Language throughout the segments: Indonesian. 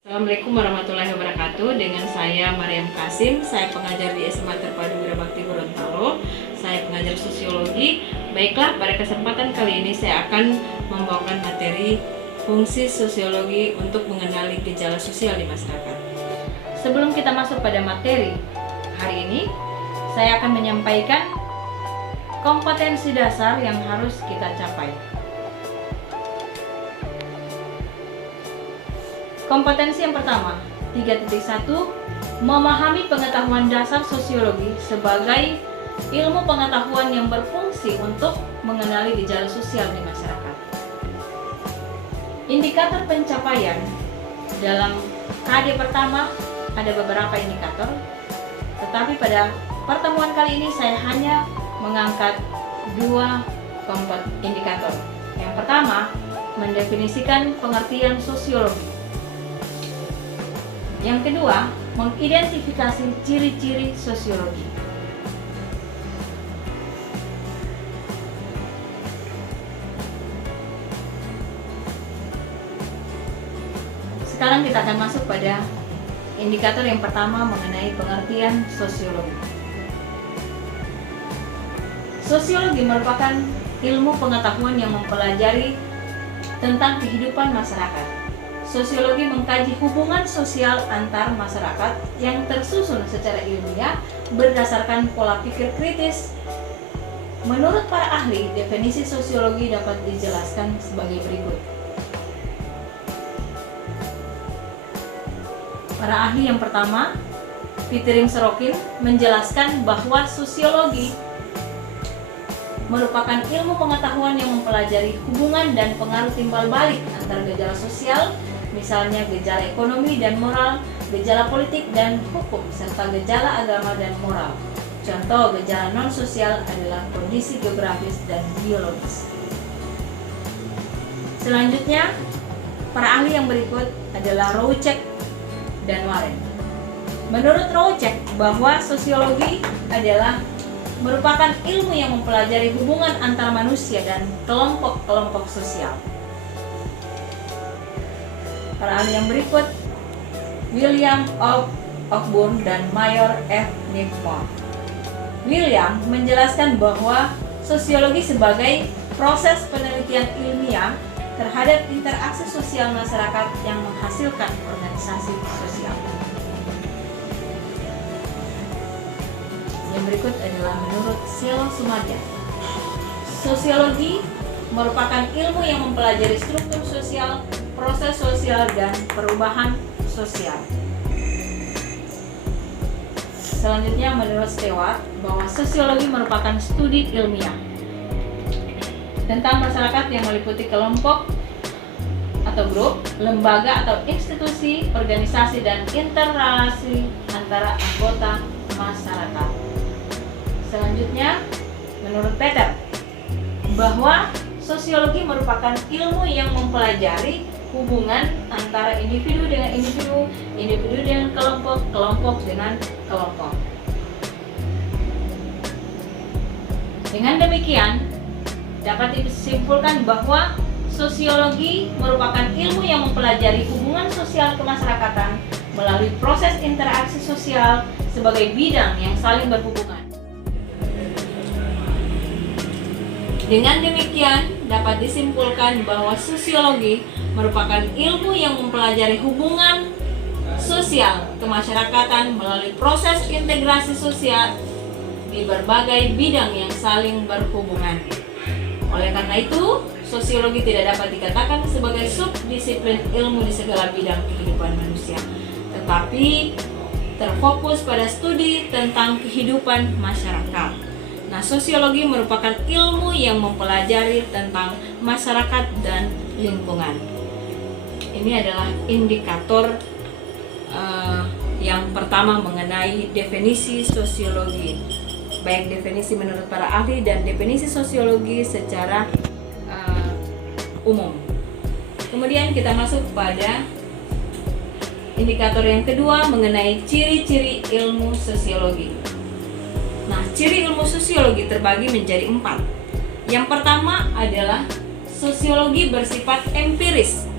Assalamualaikum warahmatullahi wabarakatuh. Dengan saya Mariam Kasim, saya pengajar di SMA Terpadu Wirabakti Gorontalo. Saya pengajar sosiologi. Baiklah, pada kesempatan kali ini saya akan membawakan materi fungsi sosiologi untuk mengenali gejala sosial di masyarakat. Sebelum kita masuk pada materi hari ini, saya akan menyampaikan kompetensi dasar yang harus kita capai. Kompetensi yang pertama, 3.1, memahami pengetahuan dasar sosiologi sebagai ilmu pengetahuan yang berfungsi untuk mengenali gejala sosial di masyarakat. Indikator pencapaian dalam KD pertama ada beberapa indikator, tetapi pada pertemuan kali ini saya hanya mengangkat dua indikator. Yang pertama, mendefinisikan pengertian sosiologi. Yang kedua, mengidentifikasi ciri-ciri sosiologi. Sekarang kita akan masuk pada indikator yang pertama mengenai pengertian sosiologi. Sosiologi merupakan ilmu pengetahuan yang mempelajari tentang kehidupan masyarakat. Sosiologi mengkaji hubungan sosial antar masyarakat yang tersusun secara ilmiah berdasarkan pola pikir kritis. Menurut para ahli, definisi sosiologi dapat dijelaskan sebagai berikut. Para ahli yang pertama, Pittering Sorokin, menjelaskan bahwa sosiologi merupakan ilmu pengetahuan yang mempelajari hubungan dan pengaruh timbal balik antar gejala sosial, misalnya gejala ekonomi dan moral, gejala politik dan hukum, serta gejala agama dan moral. Contoh gejala non-sosial adalah kondisi geografis dan biologis. Selanjutnya, para ahli yang berikut adalah Rowcek dan Warren. Menurut Rowcek, bahwa sosiologi adalah merupakan ilmu yang mempelajari hubungan antar manusia dan kelompok-kelompok sosial. Para ahli yang berikut, William Ogburn dan Mayor F. Nickmore. William menjelaskan bahwa sosiologi sebagai proses penelitian ilmiah terhadap interaksi sosial masyarakat yang menghasilkan organisasi sosial. Yang berikut adalah menurut Silo Sumadian. Sosiologi merupakan ilmu yang mempelajari struktur sosial, proses sosial, dan perubahan sosial. Selanjutnya, menurut Stewart, bahwa sosiologi merupakan studi ilmiah tentang masyarakat yang meliputi kelompok atau grup, lembaga atau institusi, organisasi, dan interrelasi antara anggota masyarakat. Selanjutnya, menurut Peter, bahwa sosiologi merupakan ilmu yang mempelajari hubungan antara individu dengan individu, individu dengan kelompok, kelompok dengan kelompok. Dengan demikian, dapat disimpulkan bahwa sosiologi merupakan ilmu yang mempelajari hubungan sosial kemasyarakatan melalui proses interaksi sosial sebagai bidang yang saling berhubungan. Dengan demikian, dapat disimpulkan bahwa sosiologi merupakan ilmu yang mempelajari hubungan sosial kemasyarakatan melalui proses integrasi sosial di berbagai bidang yang saling berhubungan. Oleh karena itu, sosiologi tidak dapat dikatakan sebagai subdisiplin ilmu di segala bidang kehidupan manusia, tetapi terfokus pada studi tentang kehidupan masyarakat. Nah, sosiologi merupakan ilmu yang mempelajari tentang masyarakat dan lingkungan. Ini adalah indikator yang pertama mengenai definisi sosiologi, baik definisi menurut para ahli dan definisi sosiologi secara umum. Kemudian kita masuk pada indikator yang kedua mengenai ciri-ciri ilmu sosiologi. Nah, ciri ilmu sosiologi terbagi menjadi 4. Yang pertama adalah sosiologi bersifat empiris.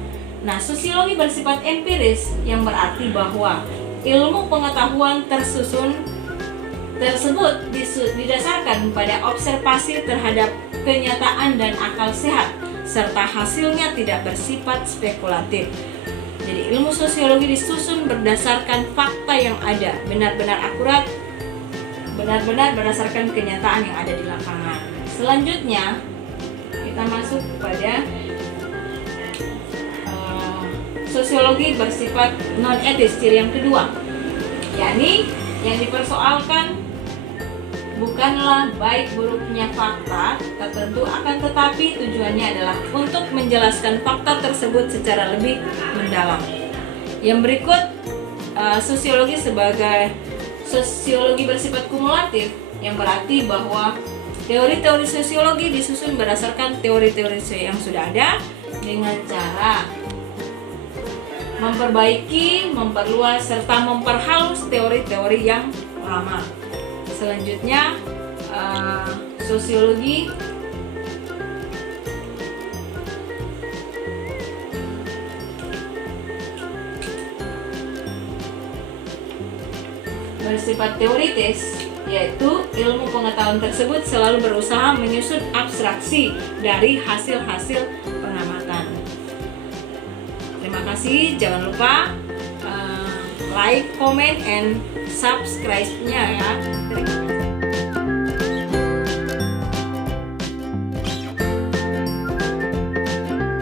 Nah, sosiologi bersifat empiris yang berarti bahwa ilmu pengetahuan tersebut didasarkan pada observasi terhadap kenyataan dan akal sehat, serta hasilnya tidak bersifat spekulatif. Jadi ilmu sosiologi disusun berdasarkan fakta yang ada, benar-benar akurat, benar-benar berdasarkan kenyataan yang ada di lapangan. Selanjutnya kita masuk pada sosiologi bersifat non-etis, ciri yang kedua, yakni yang dipersoalkan bukanlah baik buruknya fakta tertentu, akan tetapi tujuannya adalah untuk menjelaskan fakta tersebut secara lebih mendalam. Yang berikut sosiologi sebagai sosiologi bersifat kumulatif, yang berarti bahwa teori-teori sosiologi disusun berdasarkan teori-teori yang sudah ada dengan cara memperbaiki, memperluas, serta memperhalus teori-teori yang lama. Selanjutnya, sosiologi bersifat teoritis, yaitu ilmu pengetahuan tersebut selalu berusaha menyusun abstraksi dari hasil-hasil pengamatan. Terima kasih, jangan lupa like, comment, and subscribe-nya ya. Terima kasih.